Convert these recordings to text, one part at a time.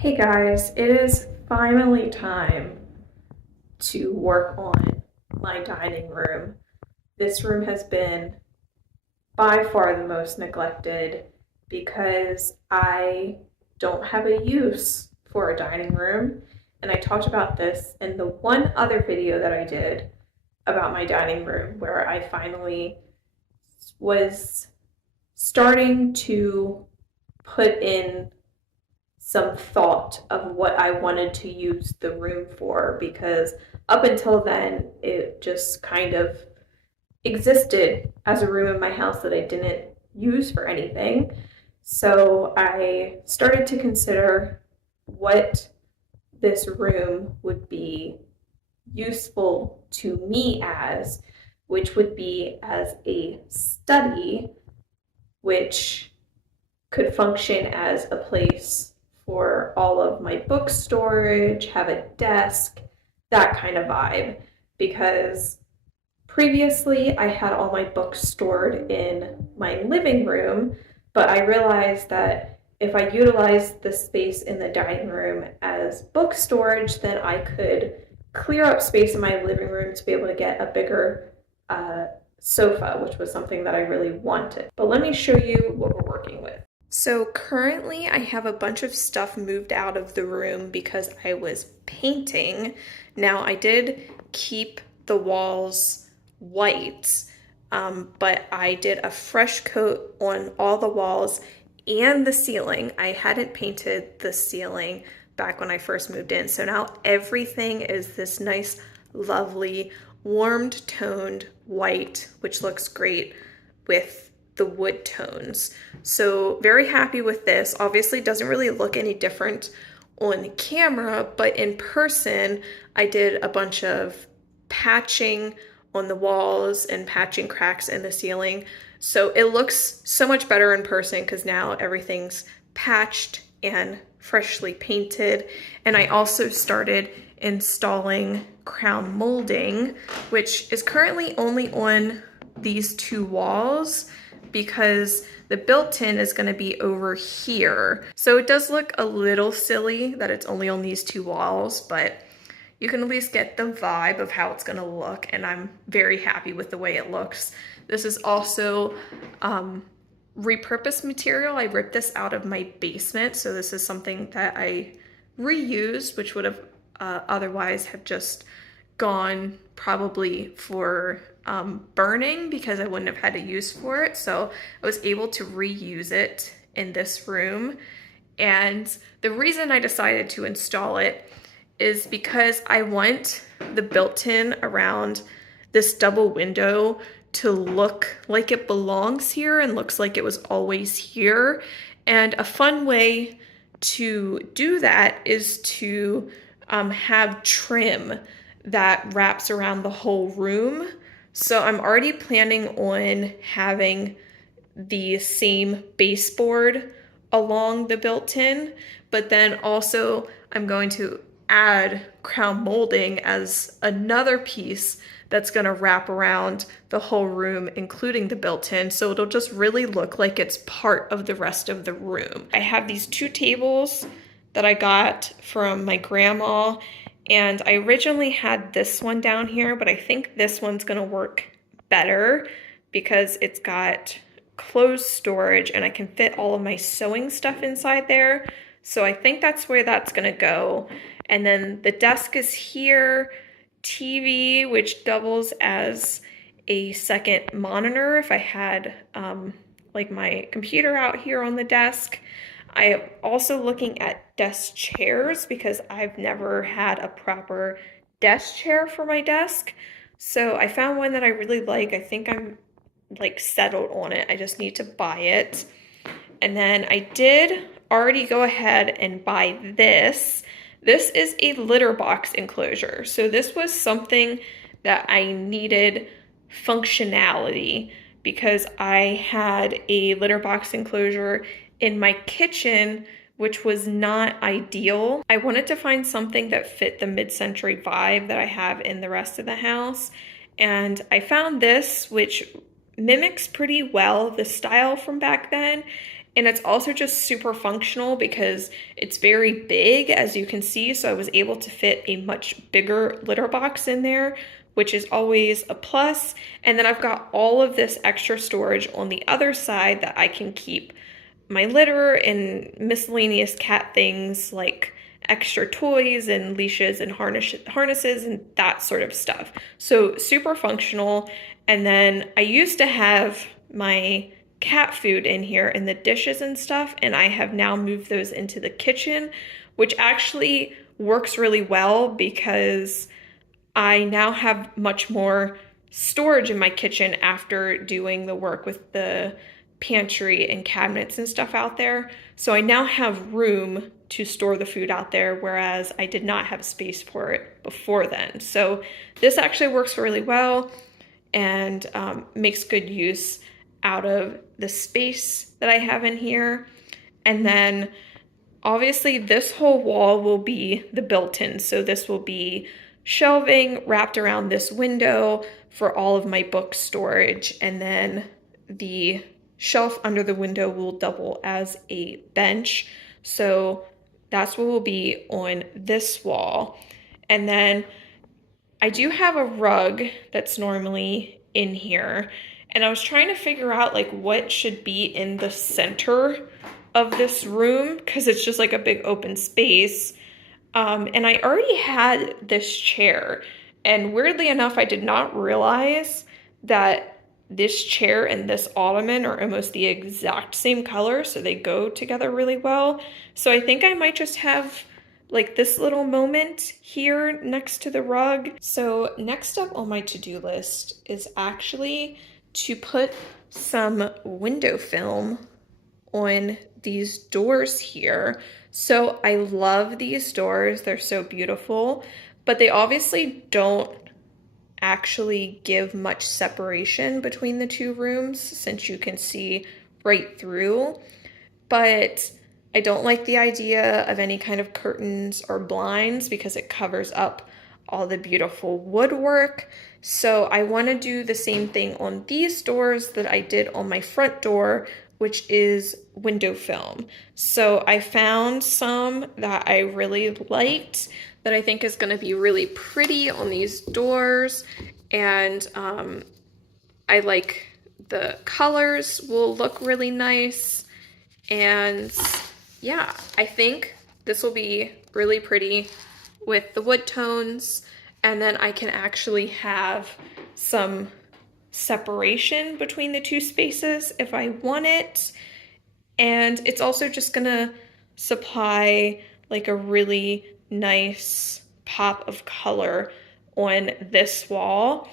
Hey guys, it is finally time to work on my dining room. This room has been by far the most neglected because I don't have a use for a dining room. And I talked about this in the one other video that I did about my dining room, where I finally was starting to put in some thought of what I wanted to use the room for, because up until then it just kind of existed as a room in my house that I didn't use for anything. So I started to consider what this room would be useful to me as, which would be as a study, which could function as a place for all of my book storage, have a desk, that kind of vibe. Because previously I had all my books stored in my living room, but I realized that if I utilized the space in the dining room as book storage, then I could clear up space in my living room to be able to get a bigger sofa, which was something that I really wanted. But let me show you what we're working with. So currently I have a bunch of stuff moved out of the room because I was painting. Now I did keep the walls white, but I did a fresh coat on all the walls and the ceiling. I hadn't painted the ceiling back when I first moved in. So now everything is this nice, lovely, warmed toned white, which looks great with the wood tones. So very happy with this. Obviously doesn't really look any different on camera, but in person I did a bunch of patching on the walls and patching cracks in the ceiling. So it looks so much better in person because now everything's patched and freshly painted. And I also started installing crown molding, which is currently only on these two walls because the built-in is going to be over here. So it does look a little silly that it's only on these two walls, but you can at least get the vibe of how it's going to look, and I'm very happy with the way it looks. This is also repurposed material. I ripped this out of my basement, so this is something that I reused, which would have otherwise have just gone probably for burning because I wouldn't have had a use for it. So I was able to reuse it in this room. And the reason I decided to install it is because I want the built-in around this double window to look like it belongs here and looks like it was always here. And a fun way to do that is to have trim that wraps around the whole room. So I'm already planning on having the same baseboard along the built-in, but then also I'm going to add crown molding as another piece that's going to wrap around the whole room, including the built-in, so it'll just really look like it's part of the rest of the room. I have these two tables that I got from my grandma, and I originally had this one down here, but I think this one's gonna work better because it's got closed storage and I can fit all of my sewing stuff inside there. So I think that's where that's gonna go. And then the desk is here, TV, which doubles as a second monitor if I had like my computer out here on the desk. I am also looking at desk chairs because I've never had a proper desk chair for my desk. So I found one that I really like. I think I'm like settled on it. I just need to buy it. And then I did already go ahead and buy this. This is a litter box enclosure. So this was something that I needed functionality because I had a litter box enclosure in my kitchen, which was not ideal. I wanted to find something that fit the mid-century vibe that I have in the rest of the house. And I found this, which mimics pretty well the style from back then. And it's also just super functional because it's very big, as you can see. So I was able to fit a much bigger litter box in there, which is always a plus. And then I've got all of this extra storage on the other side that I can keep my litter and miscellaneous cat things like extra toys and leashes and harnesses and that sort of stuff. So super functional. And then I used to have my cat food in here and the dishes and stuff, and I have now moved those into the kitchen, which actually works really well because I now have much more storage in my kitchen after doing the work with the pantry and cabinets and stuff out there. So I now have room to store the food out there, whereas I did not have space for it before then. So this actually works really well and makes good use out of the space that I have in here. And then obviously this whole wall will be the built-in. So this will be shelving wrapped around this window for all of my book storage. And then the shelf under the window will double as a bench. So that's what will be on this wall. And then I do have a rug that's normally in here. And I was trying to figure out like what should be in the center of this room because it's just like a big open space. And I already had this chair. And weirdly enough, I did not realize that this chair and this ottoman are almost the exact same color. So they go together really well. So I think I might just have like this little moment here next to the rug. So next up on my to-do list is actually to put some window film on these doors here. So I love these doors. They're so beautiful, but they obviously don't actually give much separation between the two rooms since you can see right through. But I don't like the idea of any kind of curtains or blinds because it covers up all the beautiful woodwork. So I want to do the same thing on these doors that I did on my front door, which is window film. So I found some that I really liked that I think is going to be really pretty on these doors. And I like the colors will look really nice. And yeah, I think this will be really pretty with the wood tones. And then I can actually have some separation between the two spaces if I want it. And it's also just gonna supply like a really nice pop of color on this wall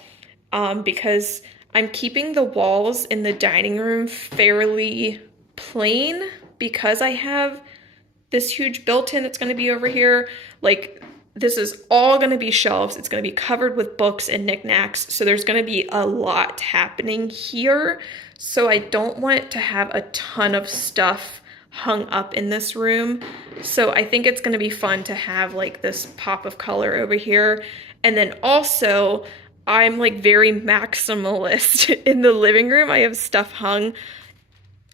because I'm keeping the walls in the dining room fairly plain because I have this huge built-in that's going to be over here. Like this is all going to be shelves. It's going to be covered with books and knickknacks. So there's going to be a lot happening here. So I don't want to have a ton of stuff hung up in this room. So I think it's going to be fun to have like this pop of color over here. And then also I'm like very maximalist in the living room. I have stuff hung,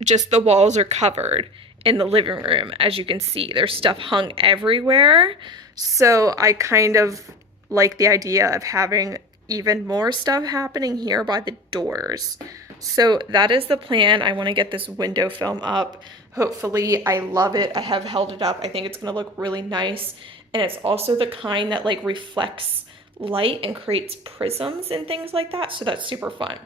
just the walls are covered in the living room. As you can see, there's stuff hung everywhere. So I kind of like the idea of having even more stuff happening here by the doors. So that is the plan. I want to get this window film up. Hopefully I love it. I have held it up. I think it's going to look really nice. And it's also the kind that like reflects light and creates prisms and things like that. So that's super fun.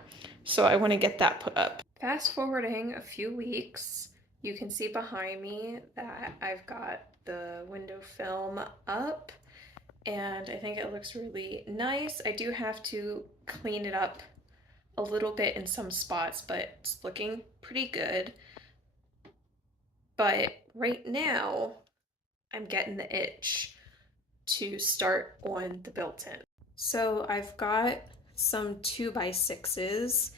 So I want to get that put up. Fast forwarding a few weeks, you can see behind me that I've got the window film up and I think it looks really nice. I do have to clean it up a little bit in some spots, but it's looking pretty good. But right now, I'm getting the itch to start on the built-in. So I've got some 2x6s.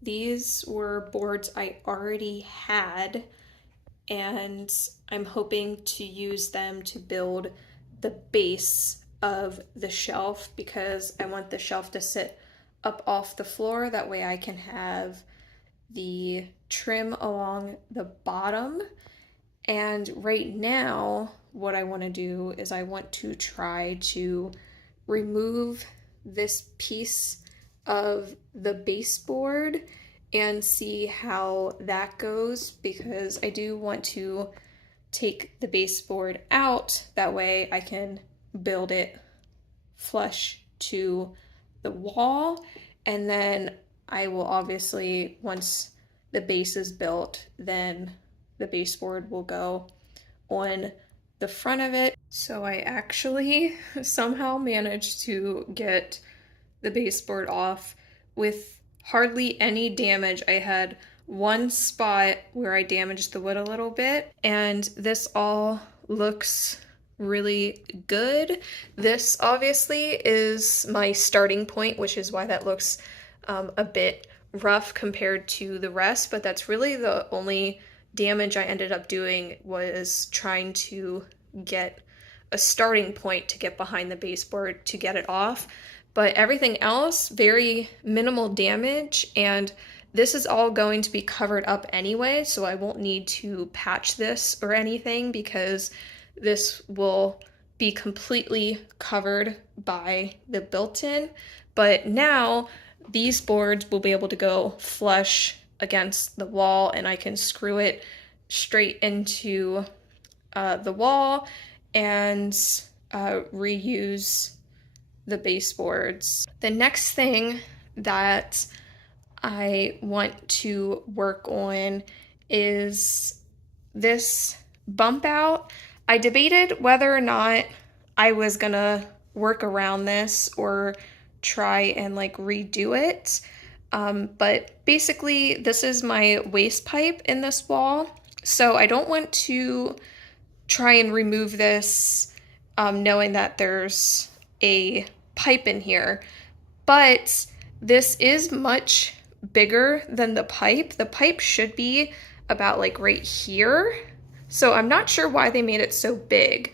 These were boards I already had, and I'm hoping to use them to build the base of the shelf because I want the shelf to sit up off the floor. That way I can have the trim along the bottom. And right now, what I want to do is I want to try to remove this piece of the baseboard and see how that goes, because I do want to take the baseboard out. That way I can build it flush to the wall, and then I will obviously, once the base is built, then the baseboard will go on the front of it. So I actually somehow managed to get the baseboard off with hardly any damage. I had one spot where I damaged the wood a little bit, and this all looks really good. This obviously is my starting point, which is why that looks a bit rough compared to the rest, but that's really the only damage I ended up doing, was trying to get a starting point to get behind the baseboard to get it off. But everything else, very minimal damage, and this is all going to be covered up anyway, so I won't need to patch this or anything, because this will be completely covered by the built-in. But now these boards will be able to go flush against the wall, and I can screw it straight into the wall and reuse the baseboards. The next thing that I want to work on is this bump out. I debated whether or not I was gonna work around this or try and like redo it. But basically this is my waste pipe in this wall. So I don't want to try and remove this knowing that there's a pipe in here, but this is much bigger than the pipe. The pipe should be about like right here. So I'm not sure why they made it so big,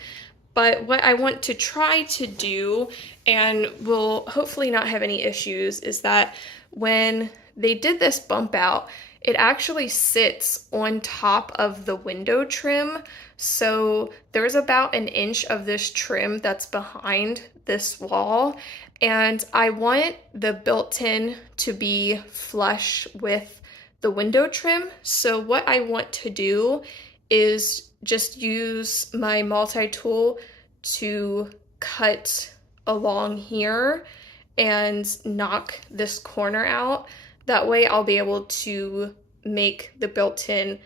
but what I want to try to do, and will hopefully not have any issues, is that when they did this bump out, it actually sits on top of the window trim. So there's about an inch of this trim that's behind this wall, and I want the built-in to be flush with the window trim. So what I want to do is just use my multi-tool to cut along here and knock this corner out. That way I'll be able to make the built-in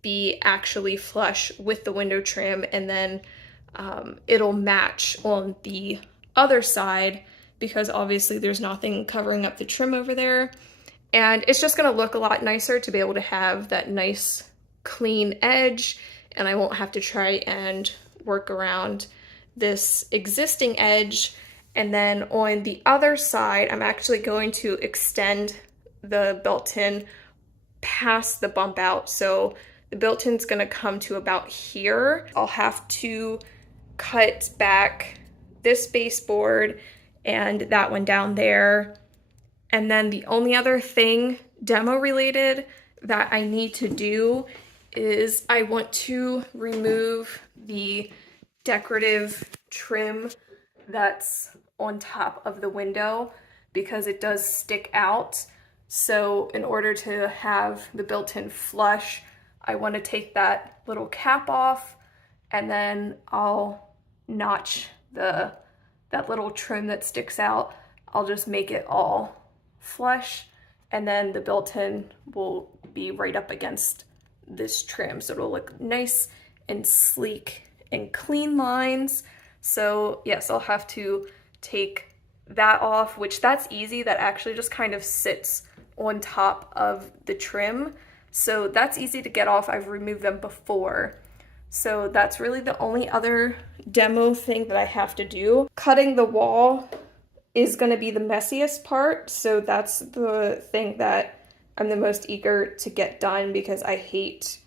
be actually flush with the window trim, and then it'll match on the other side, because obviously there's nothing covering up the trim over there. And it's just gonna look a lot nicer to be able to have that nice clean edge, and I won't have to try and work around this existing edge. And then on the other side, I'm actually going to extend the built-in past the bump out. So the built-in's gonna come to about here. I'll have to cut back this baseboard and that one down there. And then the only other thing demo related that I need to do is I want to remove the decorative trim that's on top of the window, because it does stick out. So in order to have the built-in flush, I want to take that little cap off, and then I'll notch that little trim that sticks out. I'll just make it all flush, and then the built-in will be right up against this trim. So it'll look nice and sleek and clean lines. So yes, I'll have to take that off, which that's easy. That actually just kind of sits on top of the trim. So that's easy to get off. I've removed them before. So that's really the only other demo thing that I have to do. Cutting the wall is going to be the messiest part. So that's the thing that I'm the most eager to get done, because I hate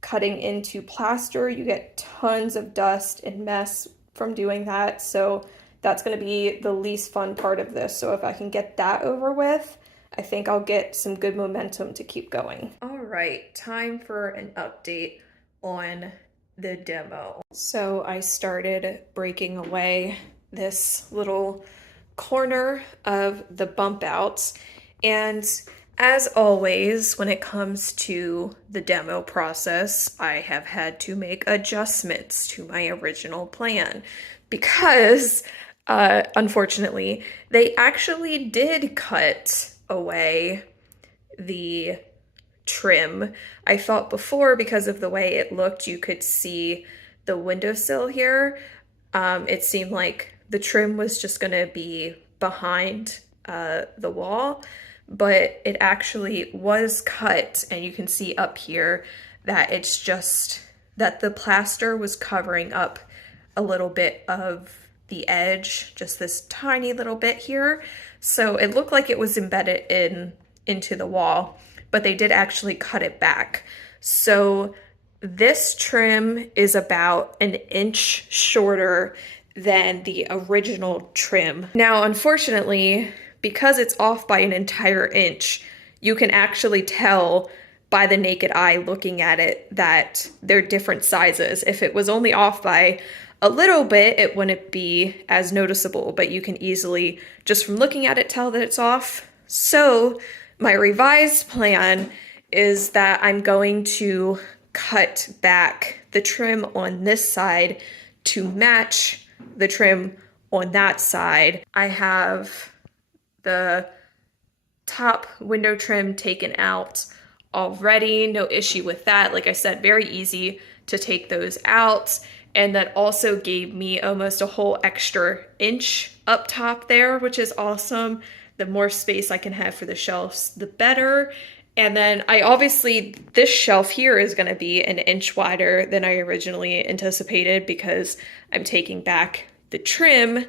cutting into plaster. You get tons of dust and mess from doing that. So that's going to be the least fun part of this. So if I can get that over with, I think I'll get some good momentum to keep going. All right, time for an update on the demo. So I started breaking away this little corner of the bump outs, and as always, when it comes to the demo process, I have had to make adjustments to my original plan because, unfortunately, they actually did cut away the trim. I thought before, because of the way it looked, you could see the windowsill here. It seemed like the trim was just going to be behind the wall, but it actually was cut, and you can see up here that it's just that the plaster was covering up a little bit of the edge, just this tiny little bit here. So it looked like it was embedded into the wall, but they did actually cut it back. So this trim is about an inch shorter than the original trim. Now, unfortunately, because it's off by an entire inch, you can actually tell by the naked eye looking at it that they're different sizes. If it was only off by a little bit, it wouldn't be as noticeable, but you can easily, just from looking at it, tell that it's off. So my revised plan is that I'm going to cut back the trim on this side to match the trim on that side. I have the top window trim taken out already, no issue with that. Like I said, very easy to take those out. And that also gave me almost a whole extra inch up top there, which is awesome. The more space I can have for the shelves, the better. And then this shelf here is going to be an inch wider than I originally anticipated because I'm taking back the trim.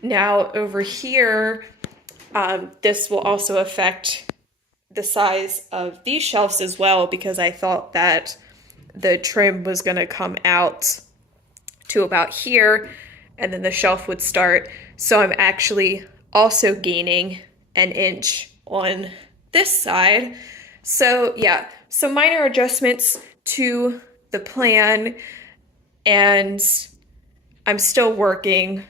Now over here, this will also affect the size of these shelves as well, because I thought that the trim was going to come out to about here and then the shelf would start. So I'm actually also gaining an inch on this side. So yeah, some minor adjustments to the plan, and I'm still working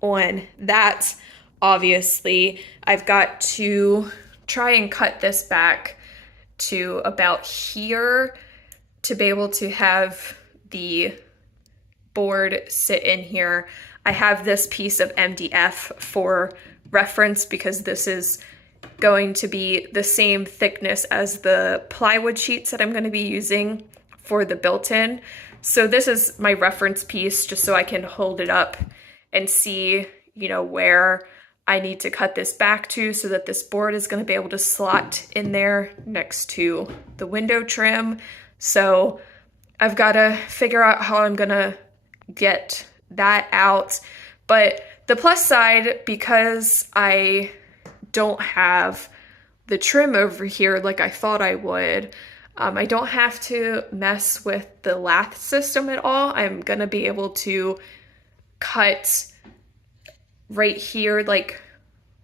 on that. Obviously, I've got to try and cut this back to about here to be able to have the board sit in here. I have this piece of MDF for reference because this is going to be the same thickness as the plywood sheets that I'm going to be using for the built-in. So this is my reference piece just so I can hold it up and see, where I need to cut this back to so that this board is going to be able to slot in there next to the window trim. So I've got to figure out how I'm going to get that out. But the plus side, because I don't have the trim over here like I thought I would, I don't have to mess with the lathe system at all. I'm going to be able to cut right here, like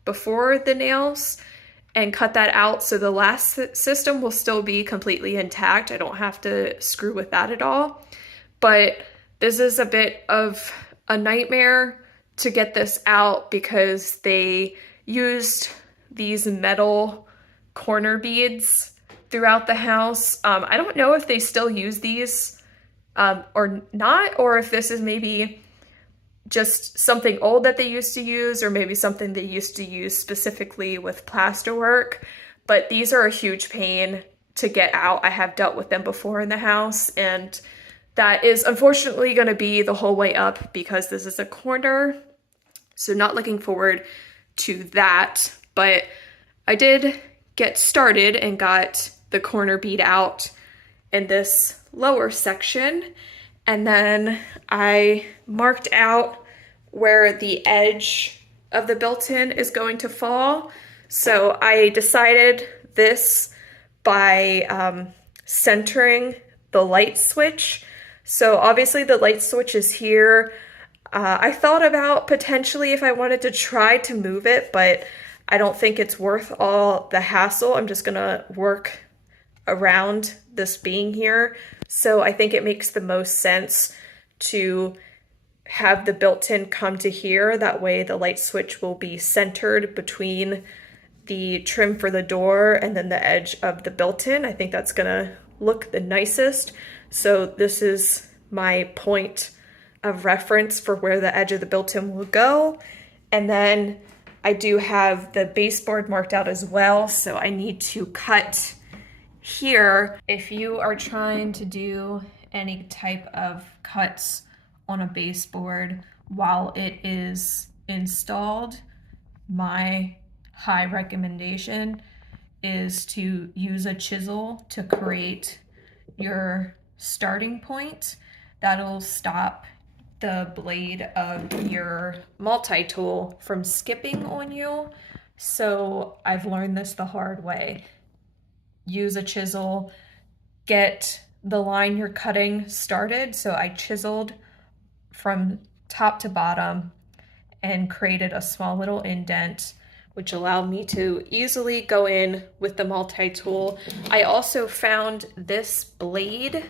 before the nails, and cut that out. So the lathe system will still be completely intact. I don't have to screw with that at all. But this is a bit of a nightmare to get this out because they used these metal corner beads throughout the house. I don't know if they still use these or not, or if this is maybe just something old that they used to use, or maybe something they used to use specifically with plasterwork. But these are a huge pain to get out. I have dealt with them before in the house, and that is unfortunately going to be the whole way up because this is a corner. So not looking forward to that, but I did get started and got the corner bead out in this lower section. And then I marked out where the edge of the built-in is going to fall. So I decided this by centering the light switch. So obviously the light switch is here. I thought about potentially if I wanted to try to move it, but I don't think it's worth all the hassle. I'm just gonna work around this being here. So I think it makes the most sense to have the built-in come to here. That way the light switch will be centered between the trim for the door and then the edge of the built-in. I think that's gonna look the nicest. So this is my point of reference for where the edge of the built-in will go. And then I do have the baseboard marked out as well, so I need to cut here. If you are trying to do any type of cuts on a baseboard while it is installed, my high recommendation is to use a chisel to create your starting point. That'll stop the blade of your multi-tool from skipping on you. So I've learned this the hard way. Use a chisel, get the line you're cutting started. So I chiseled from top to bottom and created a small little indent, which allowed me to easily go in with the multi-tool. I also found this blade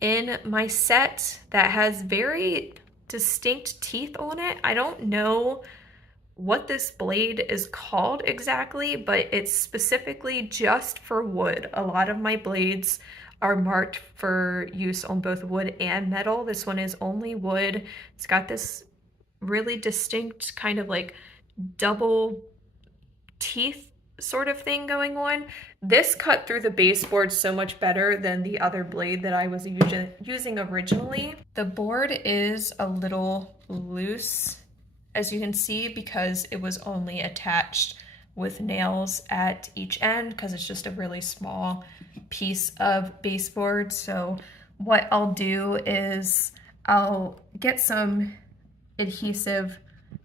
in my set that has very distinct teeth on it. I don't know what this blade is called exactly, but it's specifically just for wood. A lot of my blades are marked for use on both wood and metal. This one is only wood. It's got this really distinct kind of like double teeth sort of thing going on. This cut through the baseboard so much better than the other blade that I was using originally. The board is a little loose, as you can see, because it was only attached with nails at each end because it's just a really small piece of baseboard. So what I'll do is I'll get some adhesive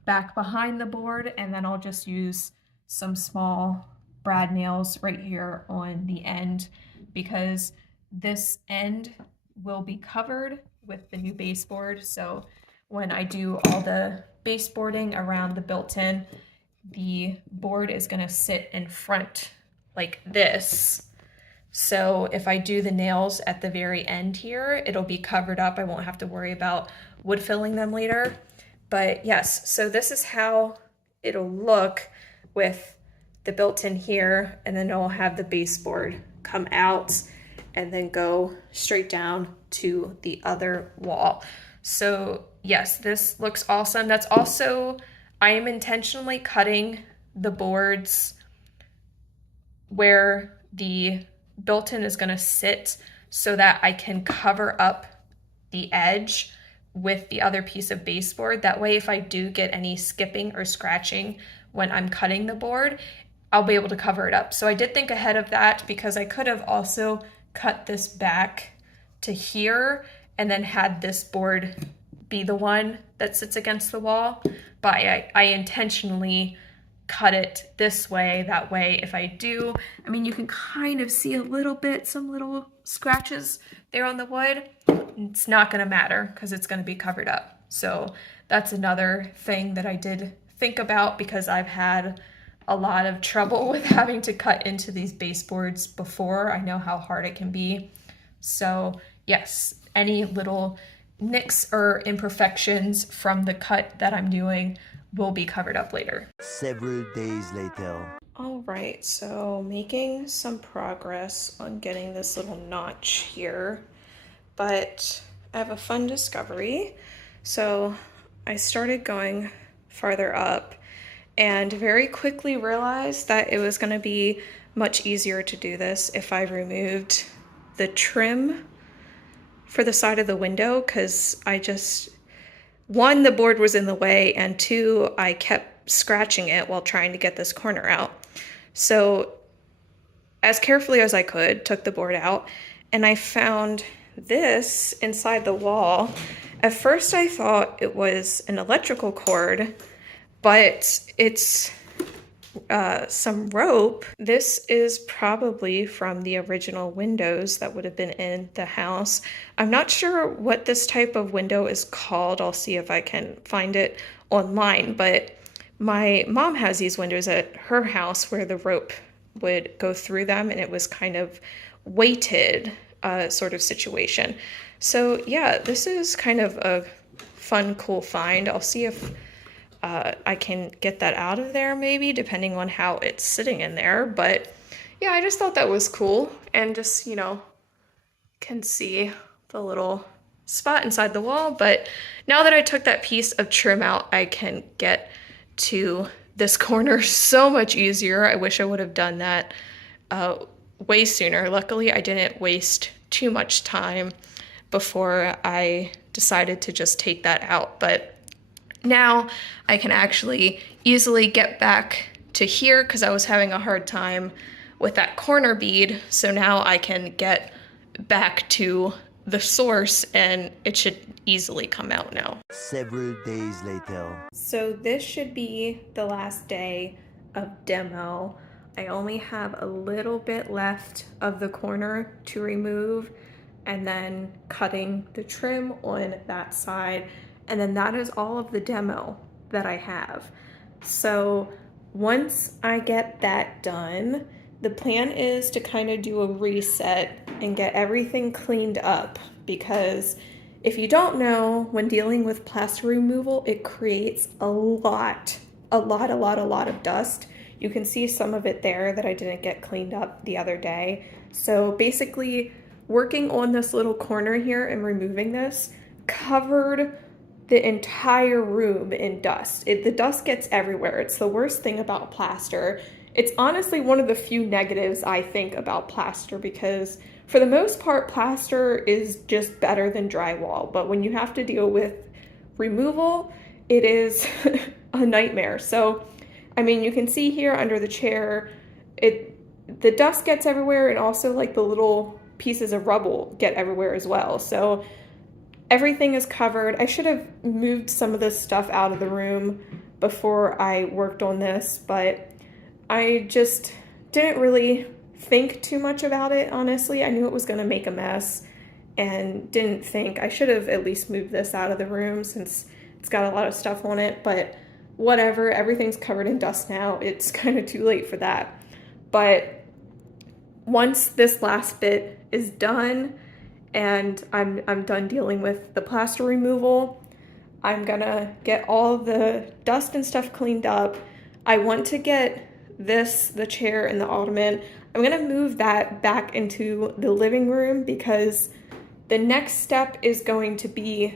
back behind the board, and then I'll just use some small brad nails right here on the end, because this end will be covered with the new baseboard. So when I do all the baseboarding around the built-in, the board is going to sit in front like this. So if I do the nails at the very end here, it'll be covered up. I won't have to worry about wood filling them later. But yes, so this is how it'll look with the built-in here, and then I'll have the baseboard come out and then go straight down to the other wall. So yes, this looks awesome. That's also, I am intentionally cutting the boards where the built-in is going to sit so that I can cover up the edge with the other piece of baseboard. That way, if I do get any skipping or scratching when I'm cutting the board, I'll be able to cover it up. So I did think ahead of that, because I could have also cut this back to here and then had this board be the one that sits against the wall. But I intentionally cut it this way. That way, if I do, I mean, you can kind of see a little bit, some little scratches there on the wood. It's not gonna matter because it's gonna be covered up. So that's another thing that I did think about, because I've had a lot of trouble with having to cut into these baseboards before. I know how hard it can be. So yes, any little nicks or imperfections from the cut that I'm doing will be covered up later. Several days later. All right, so making some progress on getting this little notch here, but I have a fun discovery. So I started going farther up and very quickly realized that it was going to be much easier to do this if I removed the trim for the side of the window, because I just, one, the board was in the way, and two, I kept scratching it while trying to get this corner out. So as carefully as I could, took the board out, and I found this inside the wall. At first I thought it was an electrical cord, but it's some rope. This is probably from the original windows that would have been in the house. I'm not sure what this type of window is called. I'll see if I can find it online, but My mom has these windows at her house where the rope would go through them, and it was kind of weighted sort of situation. So yeah, this is kind of a fun, cool find. I'll see if I can get that out of there maybe, depending on how it's sitting in there. But yeah, I just thought that was cool, and just, can see the little spot inside the wall. But now that I took that piece of trim out, I can get to this corner so much easier. I wish I would have done that way sooner. Luckily, I didn't waste too much time before I decided to just take that out. But now I can actually easily get back to here because I was having a hard time with that corner bead. So now I can get back to the source and it should easily come out now. Several days later. So this should be the last day of demo. I only have a little bit left of the corner to remove, and then cutting the trim on that side. And then that is all of the demo that I have. So once I get that done, the plan is to kind of do a reset and get everything cleaned up, because if you don't know, when dealing with plaster removal, it creates a lot of dust. You can see some of it there that I didn't get cleaned up the other day. So basically, working on this little corner here and removing this covered the entire room in dust. The dust gets everywhere. It's the worst thing about plaster. It's honestly one of the few negatives I think about plaster, because for the most part, plaster is just better than drywall. But when you have to deal with removal, it is a nightmare. So, I mean, you can see here under the chair, the dust gets everywhere, and also like the little pieces of rubble get everywhere as well. So everything is covered. I should have moved some of this stuff out of the room before I worked on this, but I just didn't really think too much about it, honestly. I knew it was going to make a mess and didn't think I should have at least moved this out of the room since it's got a lot of stuff on it, but whatever, everything's covered in dust now. It's kind of too late for that. But once this last bit is done and I'm done dealing with the plaster removal, I'm gonna get all the dust and stuff cleaned up. I want to get the chair and the ottoman, I'm gonna move that back into the living room, because the next step is going to be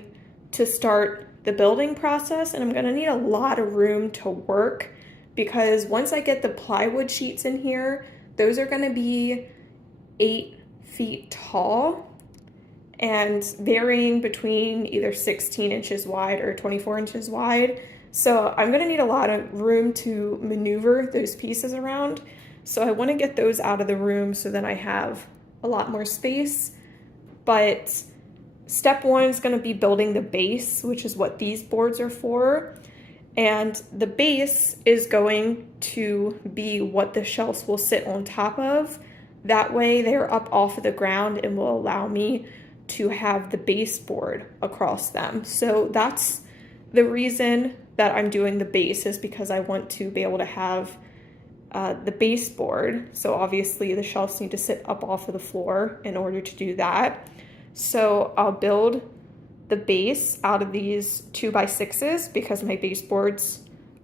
to start the building process, and I'm gonna need a lot of room to work, because once I get the plywood sheets in here, those are gonna be 8 feet tall and varying between either 16 inches wide or 24 inches wide. So I'm gonna need a lot of room to maneuver those pieces around. So I wanna get those out of the room so then I have a lot more space. But step one is gonna be building the base, which is what these boards are for. And the base is going to be what the shelves will sit on top of. That way they're up off of the ground and will allow me to have the baseboard across them. So that's the reason that I'm doing the base, is because I want to be able to have the baseboard. So obviously the shelves need to sit up off of the floor in order to do that. So I'll build the base out of these 2x6s because my baseboards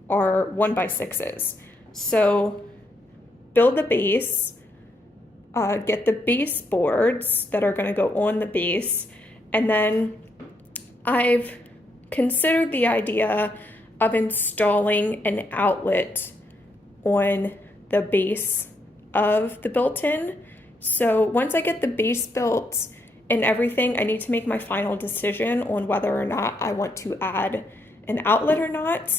are 1x6s. So build the base, get the baseboards that are going to go on the base, and then I've considered the idea of installing an outlet on the base of the built-in. So once I get the base built and everything, I need to make my final decision on whether or not I want to add an outlet or not.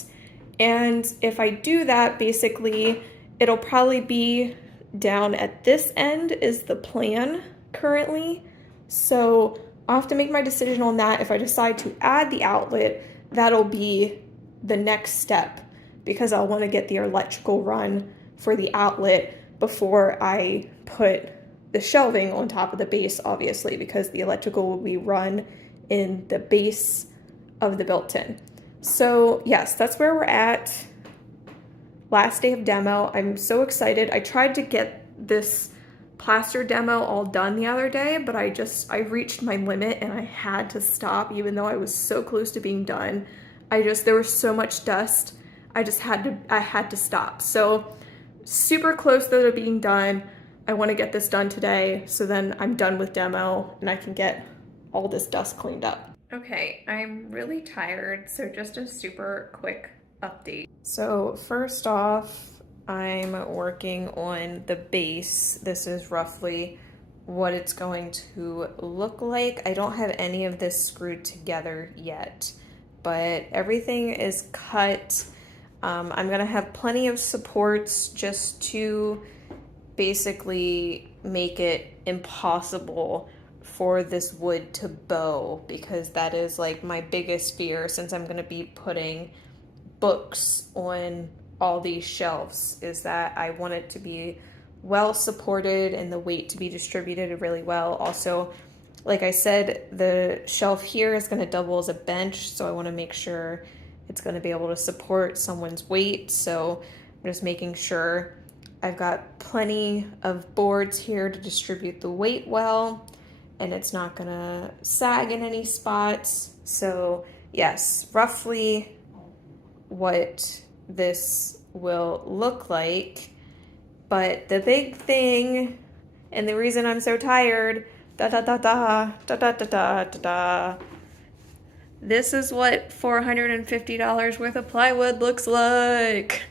And if I do that, basically it'll probably be down at this end is the plan currently. So I'll have to make my decision on that. If I decide to add the outlet, that'll be the next step, because I'll want to get the electrical run for the outlet before I put the shelving on top of the base, obviously, because the electrical will be run in the base of the built-in. So yes, that's where we're at. last day of demo. I'm so excited. I tried to get this plaster demo all done the other day, but I reached my limit and I had to stop even though I was so close to being done. There was so much dust. I had to stop. So super close though to being done. I want to get this done today so then I'm done with demo and I can get all this dust cleaned up. Okay, I'm really tired, so just a super quick update. So first off, I'm working on the base. This is roughly what it's going to look like. I don't have any of this screwed together yet, but everything is cut. I'm gonna have plenty of supports just to basically make it impossible for this wood to bow, because that is like my biggest fear since I'm gonna be putting books on all these shelves, is that I want it to be well supported and the weight to be distributed really well. Also, like I said, the shelf here is going to double as a bench, so I want to make sure it's going to be able to support someone's weight. So I'm just making sure I've got plenty of boards here to distribute the weight well, and it's not going to sag in any spots. So yes, roughly what this will look like. But the big thing, and the reason I'm so tired, this is what $450 worth of plywood looks like.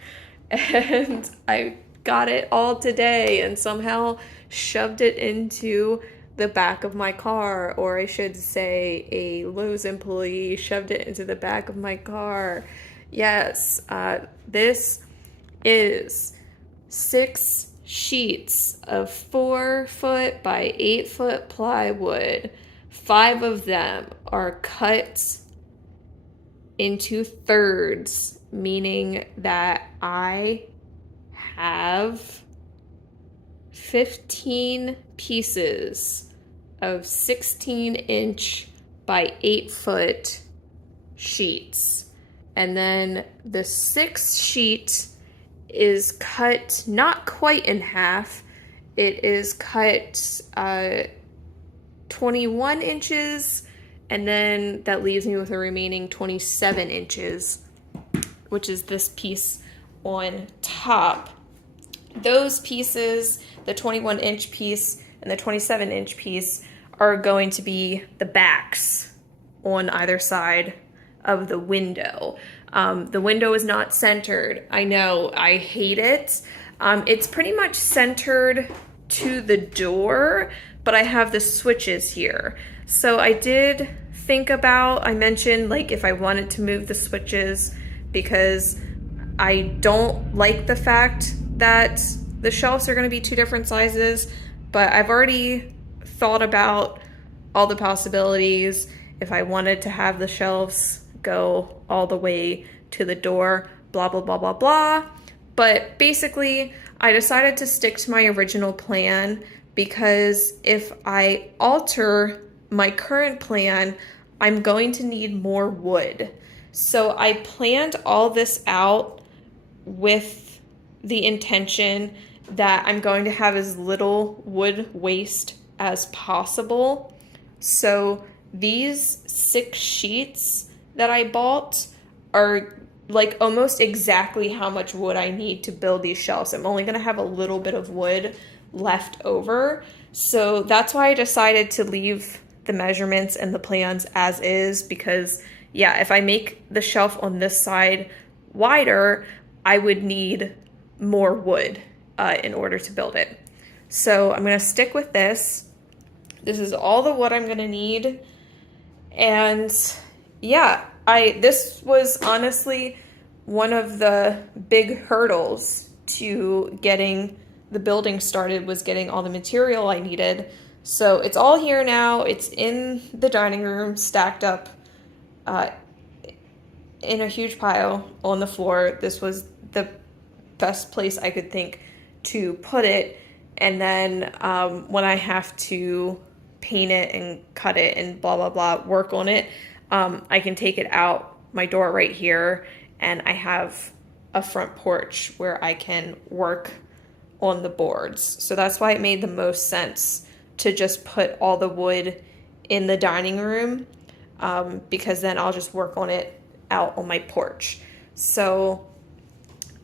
And I got it all today and somehow shoved it into the back of my car, or I should say a Lowe's employee shoved it into the back of my car. Yes, this is 6 sheets of 4-foot by 8-foot plywood. 5 of them are cut into thirds, meaning that I have 15 pieces of 16-inch by 8-foot sheets. And then the 6th sheet is cut not quite in half. It is cut 21 inches, and then that leaves me with a remaining 27 inches, which is this piece on top. Those pieces, the 21-inch piece and the 27-inch piece, are going to be the backs on either side of the window. The window is not centered. I know, I hate it. It's pretty much centered to the door, but I have the switches here. So I did think about, I mentioned like if I wanted to move the switches, because I don't like the fact that the shelves are going to be 2 different sizes, but I've already thought about all the possibilities. If I wanted to have the shelves go all the way to the door, blah, blah, blah, blah, blah. But basically, I decided to stick to my original plan, because if I alter my current plan, I'm going to need more wood. So I planned all this out with the intention that I'm going to have as little wood waste as possible. So these 6 sheets that I bought are like almost exactly how much wood I need to build these shelves. I'm only going to have a little bit of wood left over. So that's why I decided to leave the measurements and the plans as is, because yeah, if I make the shelf on this side wider, I would need more wood in order to build it. So I'm going to stick with this. This is all the wood I'm going to need. And yeah, this was honestly one of the big hurdles to getting the building started, was getting all the material I needed. So it's all here now. It's in the dining room, stacked up in a huge pile on the floor. This was the best place I could think to put it. And then when I have to paint it and cut it and blah, blah, blah, work on it, I can take it out my door right here, and I have a front porch where I can work on the boards. So that's why it made the most sense to just put all the wood in the dining room, because then I'll just work on it out on my porch. So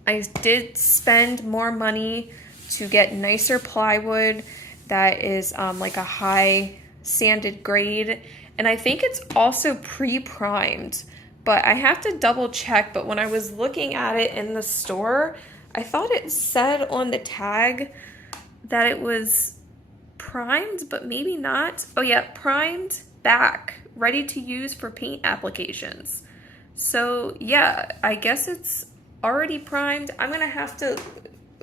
I did spend more money to get nicer plywood that is like a high sanded grade, and I think it's also pre-primed, but I have to double check. But when I was looking at it in the store, I thought it said on the tag that it was primed, but maybe not. Oh yeah, primed back, ready to use for paint applications. So yeah, I guess it's already primed. I'm gonna have to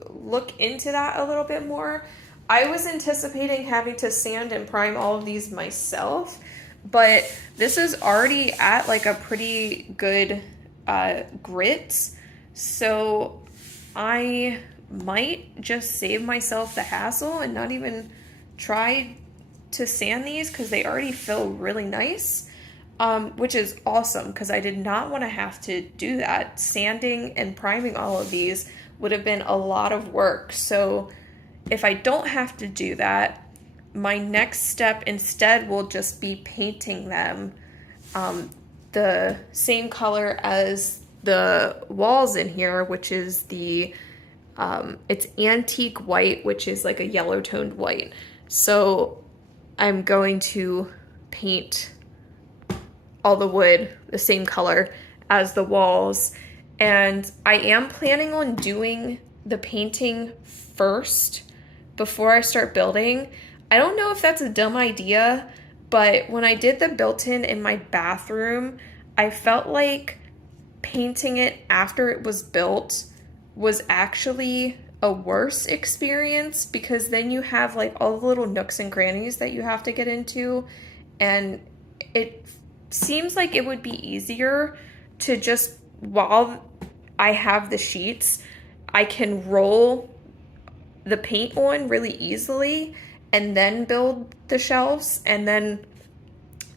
look into that a little bit more. I was anticipating having to sand and prime all of these myself, but this is already at like a pretty good grit, so I might just save myself the hassle and not even try to sand these because they already feel really nice, which is awesome because I did not want to have to do that. Sanding and priming all of these would have been a lot of work. So if I don't have to do that, my next step instead will just be painting them the same color as the walls in here, which is the it's antique white, which is like a yellow toned white. So I'm going to paint all the wood the same color as the walls, and I am planning on doing the painting first before I start building. I don't know if that's a dumb idea, but when I did the built-in in my bathroom, I felt like painting it after it was built was actually a worse experience, because then you have like all the little nooks and crannies that you have to get into, and it seems like it would be easier to just, while I have the sheets, I can roll the paint on really easily and then build the shelves, and then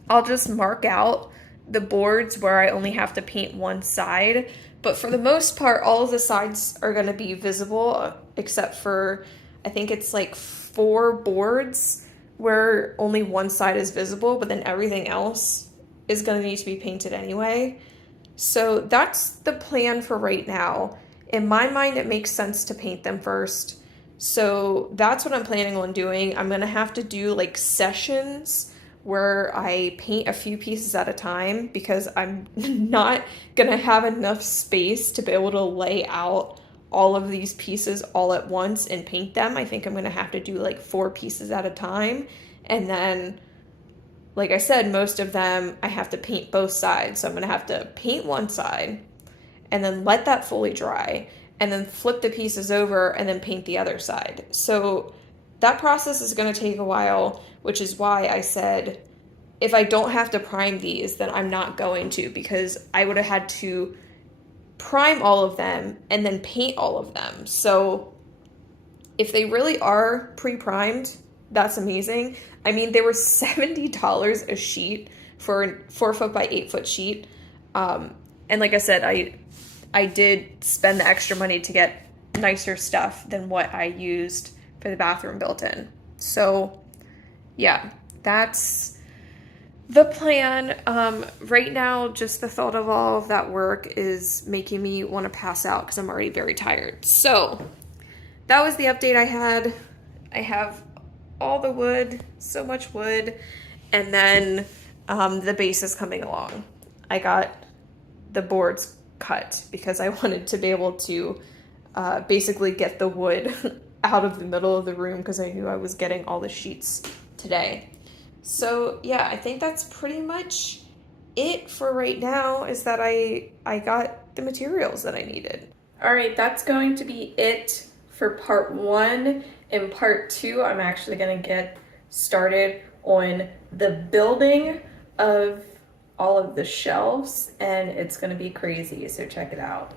I'll just mark out the boards where I only have to paint one side. But for the most part, all of the sides are going to be visible, except for, I think it's like 4 boards where only one side is visible, but then everything else is going to need to be painted anyway. So that's the plan for right now. In my mind, it makes sense to paint them first. So that's what I'm planning on doing. I'm going to have to do like sessions where I paint a few pieces at a time, because I'm not going to have enough space to be able to lay out all of these pieces all at once and paint them. I think I'm going to have to do like 4 pieces at a time. And then, like I said, most of them I have to paint both sides. So I'm going to have to paint one side and then let that fully dry, and then flip the pieces over and then paint the other side. So that process is going to take a while, which is why I said if I don't have to prime these, then I'm not going to, because I would have had to prime all of them and then paint all of them. So if they really are pre-primed, that's amazing. I mean, they were $70 a sheet for a 4 foot by 8 foot sheet. And like I said, I did spend the extra money to get nicer stuff than what I used for the bathroom built-in. So yeah, that's the plan. Right now, just the thought of all of that work is making me want to pass out because I'm already very tired. So that was the update I had. I have all the wood, so much wood, and then the base is coming along. I got the boards cut because I wanted to be able to basically get the wood out of the middle of the room, because I knew I was getting all the sheets today. So yeah, I think that's pretty much it for right now, is that I got the materials that I needed. All right, that's going to be it for part 1. In part 2, I'm actually going to get started on the building of all of the shelves, and it's going to be crazy, so check it out.